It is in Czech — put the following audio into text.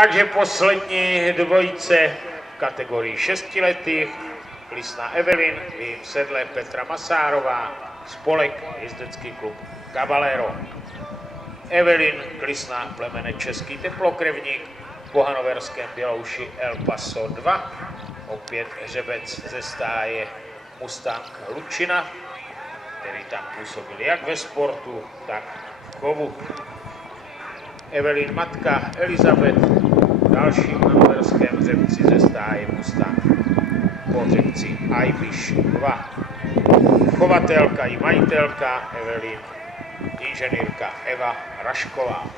Takže poslední dvojice v kategorii 6letých. Klisna Evelyn, v jejím sedle Petra Masárová, spolek jezdecký klub Caballero. Evelyn, Klisna, plemene Český teplokrevník, po hanoverském Bělouši El Paso 2, opět hřebec ze stáje Mustang Lučina, který tam působil jak ve sportu, tak v chovu. Evelyn matka Elizabeth, dalším hanoverském hřebci ze stáje Mustang po hřebci Irish 2. Chovatelka i majitelka Evelyn, inženýrka Eva Rašková.